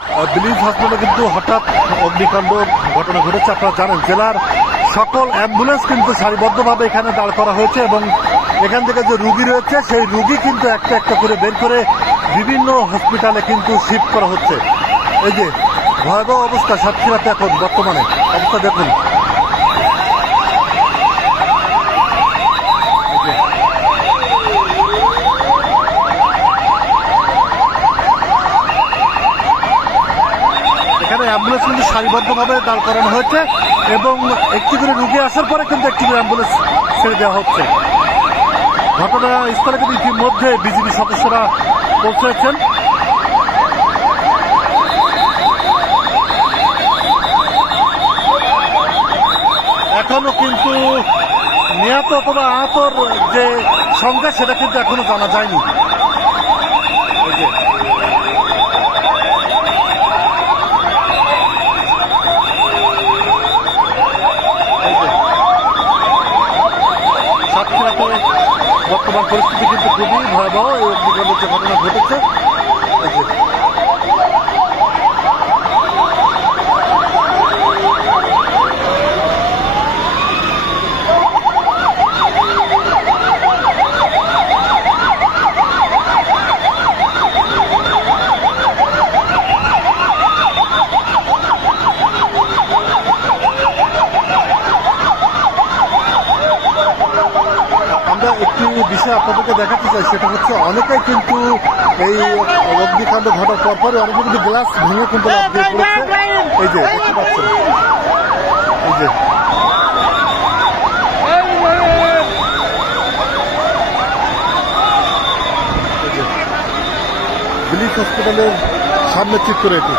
ব্লিজ হাসপাতালে কিন্তু হঠাৎ অগ্নিকাণ্ড ঘটনা ঘটেছে। আপনারা জানেন জেলার সকল অ্যাম্বুলেন্স কিন্তু সারিবদ্ধভাবে এখানে দাঁড় করা হয়েছে এবং এখান থেকে যে রুগী রয়েছে সেই রুগী কিন্তু একটা একটা করে বের করে বিভিন্ন হসপিটালে কিন্তু শিফট করা হচ্ছে। এই যে ভয়াবহ অবস্থা সাতক্ষীরাতে এখন বর্তমানে অবস্থা দেখুন। এখানে অ্যাম্বুলেন্স কিন্তু সারিবদ্ধভাবে দাঁড় করানো হয়েছে এবং একটি করে রুগী আসার পরে কিন্তু একটি করে অ্যাম্বুলেন্স ছেড়ে দেওয়া হচ্ছে। ঘটনাস্থলে কিন্তু ইতিমধ্যে বিজিবি সদস্যরা পৌঁছেছেন। এখনো কিন্তু নিহত অথবা আহতর যে সংখ্যা সেটা কিন্তু এখনো জানা যায়নি। সাতক্ষীরাতে বর্তমান পরিস্থিতি কিন্তু খুবই ভয়াবহ। এই অগ্নিকাণ্ডের যে ঘটনা ঘটেছে আমরা একটি বিষয় আপনাদেরকে দেখাতে চাই, সেটা হচ্ছে অনেকেই কিন্তু এই অগ্নিকাণ্ড ঘটার পরপরে অনেকে কিন্তু গ্লাস ভেঙে কিন্তু লাফিয়ে পড়েছে। এই যে দেখতে পাচ্ছেন, এই যে ব্লিচ হসপিটালের সামনে চিত্র এটি।